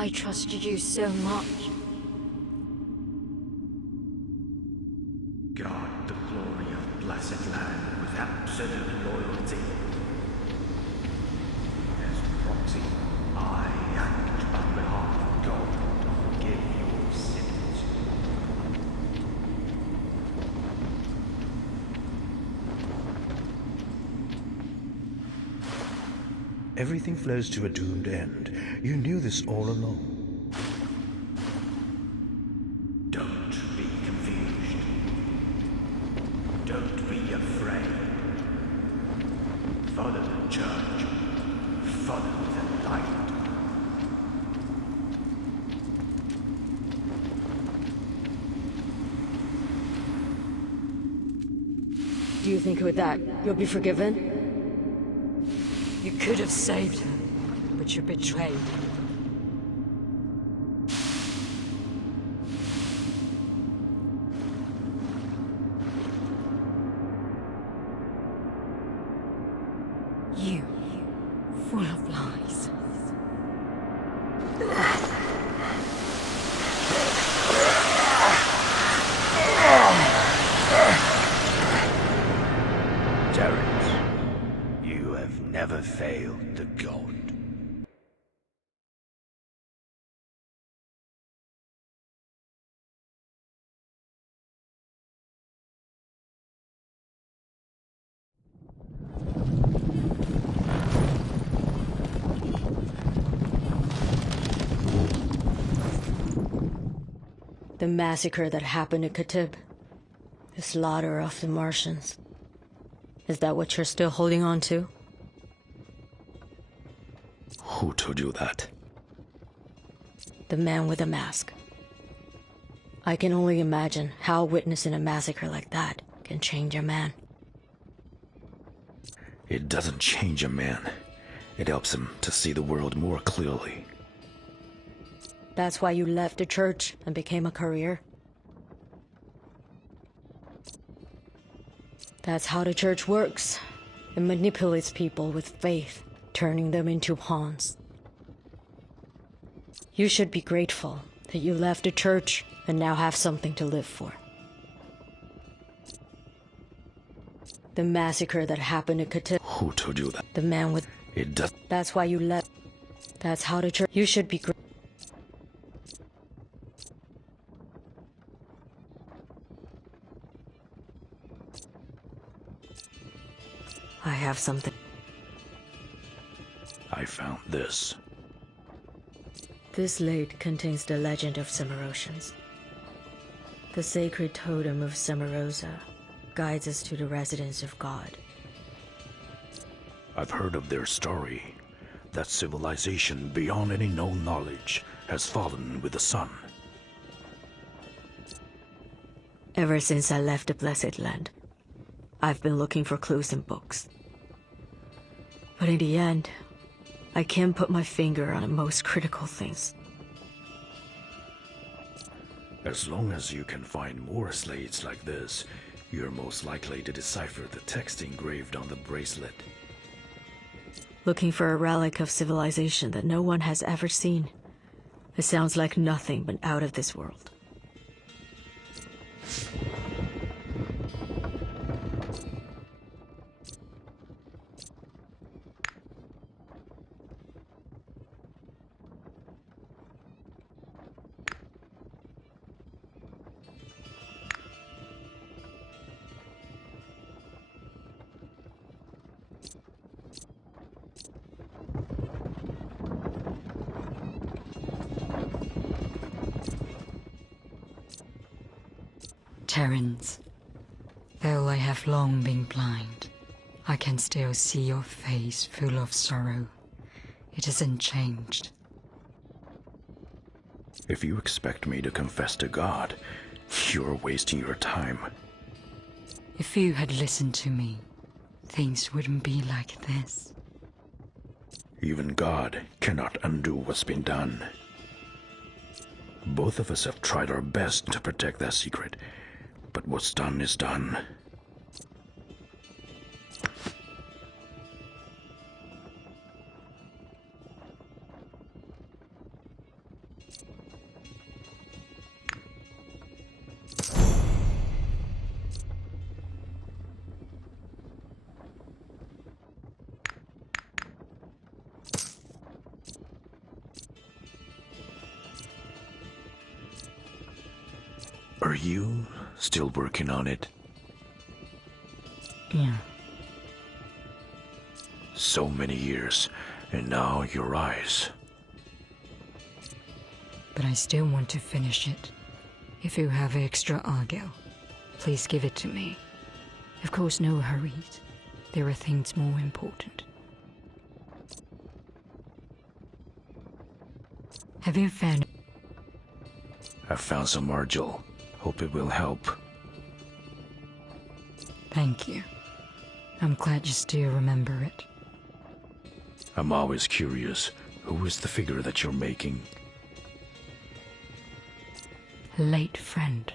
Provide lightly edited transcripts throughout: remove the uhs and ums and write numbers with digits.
I trusted you so much. Guard the glory of blessed land with absolute loyalty. As proxy, I act on behalf of God to forgive your sins. Everything flows to a doomed end. You knew this all along. Don't be confused. Don't be afraid. Follow the church. Follow the light. Do you think with that, you'll be forgiven? You could have saved her, but you betrayed. You, full of lies. Terrence, you have never failed the God. The massacre that happened in Khatib. The slaughter of the Martians. Is that what you're still holding on to? Who told you that? The man with the mask. I can only imagine how witnessing a massacre like that can change a man. It doesn't change a man. It helps him to see the world more clearly. That's why you left the church and became a courier? That's how the church works. It manipulates people with faith, turning them into pawns. You should be grateful that you left the church and now have something to live for. The massacre that happened in Khatib. Who told you that? The man with... It does. That's why you left. That's how the church... You should be grateful. I have something. I found this. This slate contains the legend of Cimarosians. The sacred totem of Cimarosa guides us to the residence of God. I've heard of their story. That civilization beyond any known knowledge has fallen with the sun. Ever since I left the Blessed Land, I've been looking for clues in books. But in the end, I can't put my finger on the most critical things. As long as you can find more slates like this, you're most likely to decipher the text engraved on the bracelet. Looking for a relic of civilization that no one has ever seen. It sounds like nothing but out of this world. Terrence, though I have long been blind, I can still see your face full of sorrow. It hasn't changed. If you expect me to confess to God, you're wasting your time. If you had listened to me, things wouldn't be like this. Even God cannot undo what's been done. Both of us have tried our best to protect that secret, but what's done is done. Are you still working on it? Yeah. So many years, and now your eyes. But I still want to finish it. If you have extra argil, please give it to me. Of course, no hurries. There are things more important. Have you found... I found some argil. Hope it will help. Thank you. I'm glad you still remember it. I'm always curious. Who is the figure that you're making? A late friend.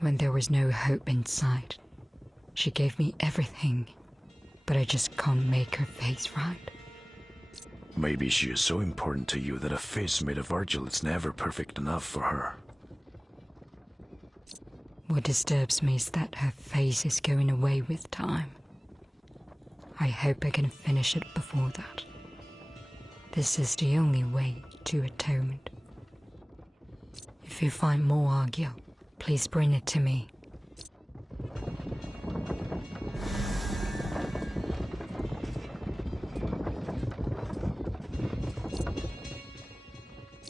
When there was no hope in sight. She gave me everything, but I just can't make her face right. Maybe she is so important to you that a face made of argil is never perfect enough for her. What disturbs me is that her face is going away with time. I hope I can finish it before that. This is the only way to atonement. If you find more argil, please bring it to me.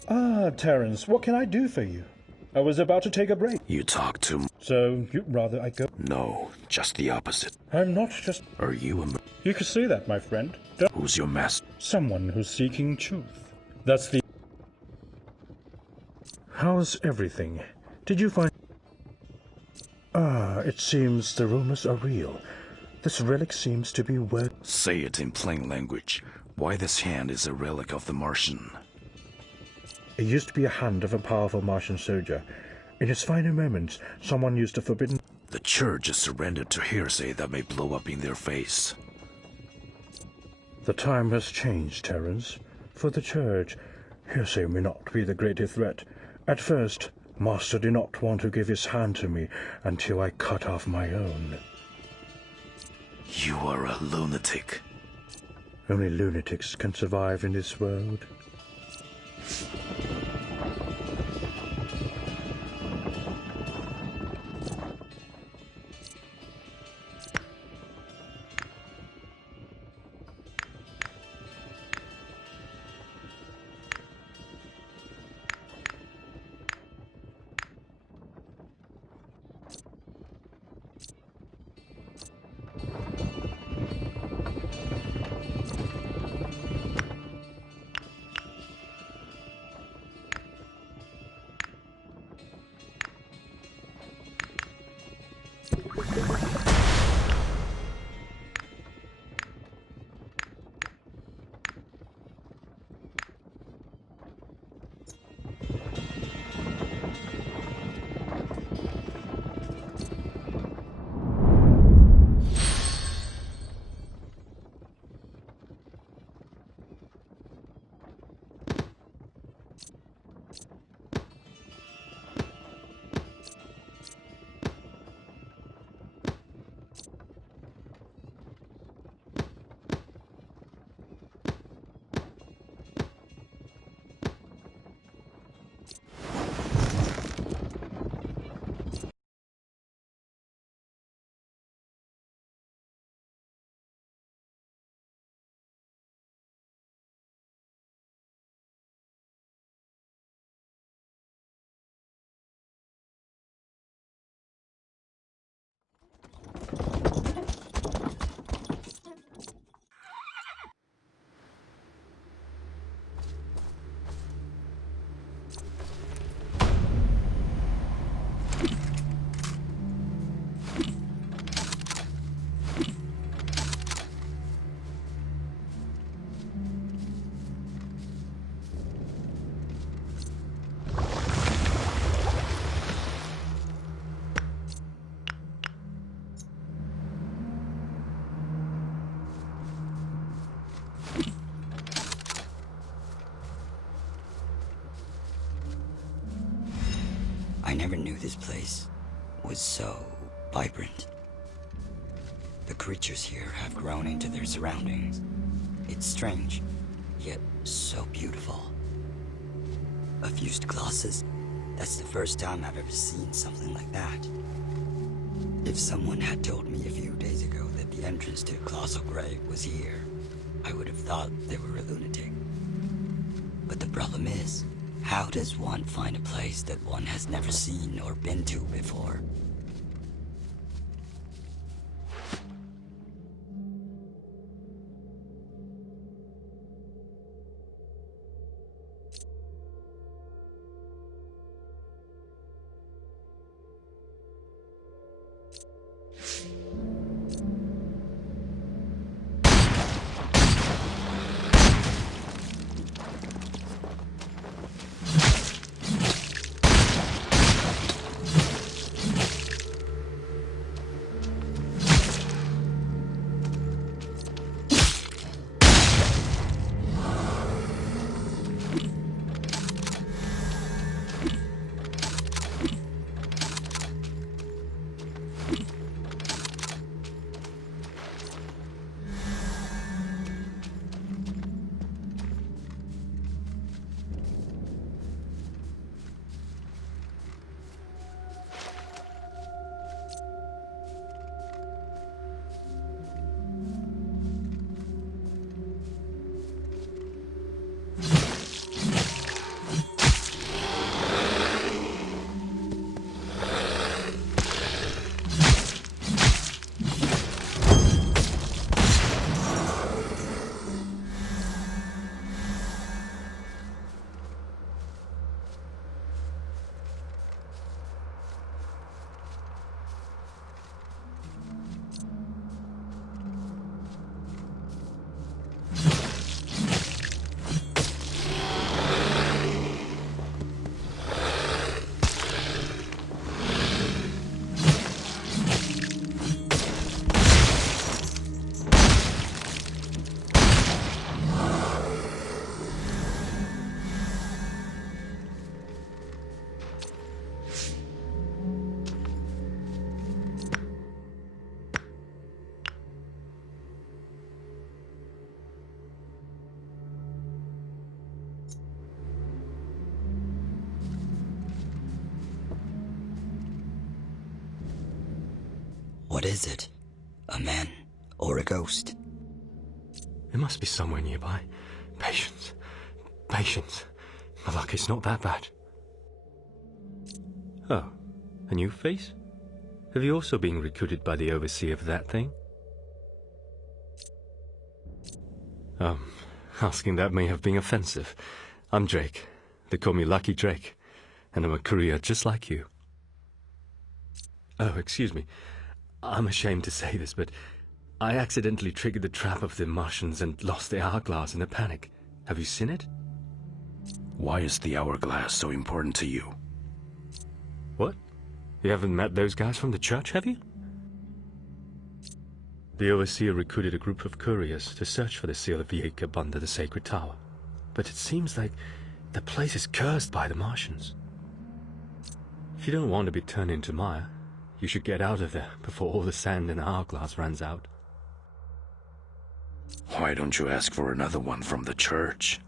Ah, Terence, what can I do for you? I was about to take a break. You talk too So, you'd rather I go? No, just the opposite. I'm not just... Are you a You could say that, my friend. Who's your master? Someone who's seeking truth. That's the... How's everything? Did you find... Ah, it seems the rumors are real. This relic seems to be worth... Say it in plain language. Why this hand is a relic of the Martian. It used to be a hand of a powerful Martian soldier. In his final moments, someone used a forbidden... The church has surrendered to hearsay that may blow up in their face. The time has changed, Terence. For the church, hearsay may not be the greatest threat. At first, Master did not want to give his hand to me until I cut off my own. You are a lunatic. Only lunatics can survive in this world. I never knew this place was so vibrant. The creatures here have grown into their surroundings. It's strange, yet so beautiful. Of used glasses, That's the first time I've ever seen something like that. If someone had told me a few days ago that the entrance to Colossal Grave was here, I would have thought they were a lunatic. But the problem is, how does one find a place that one has never seen or been to before? What is it? A man or a ghost? It must be somewhere nearby. Patience. Patience. My luck is not that bad. Oh, a new face? Have you also been recruited by the overseer of that thing? Asking that may have been offensive. I'm Drake. They call me Lucky Drake. And I'm a courier just like you. Oh, excuse me. I'm ashamed to say this, but I accidentally triggered the trap of the Martians and lost the hourglass in a panic. Have you seen it? Why is the hourglass so important to you? What? You haven't met those guys from the church, have you? The overseer recruited a group of couriers to search for the seal of Jacob under the sacred tower. But it seems like the place is cursed by the Martians. If you don't want to be turned into mire, you should get out of there before all the sand in the hourglass runs out. Why don't you ask for another one from the church?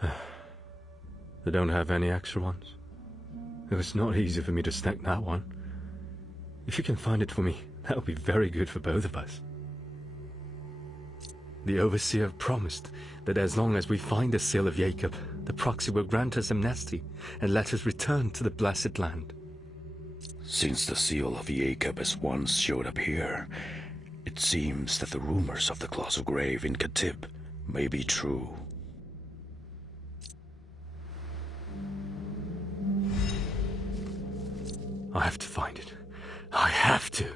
They don't have any extra ones. It was not easy for me to snag that one. If you can find it for me, that would be very good for both of us. The overseer promised that as long as we find the seal of Jacob, the proxy will grant us amnesty and let us return to the blessed land. Since the seal of Jacob has once showed up here, it seems that the rumors of the Colossal Grave in Katib may be true. I have to find it. I have to.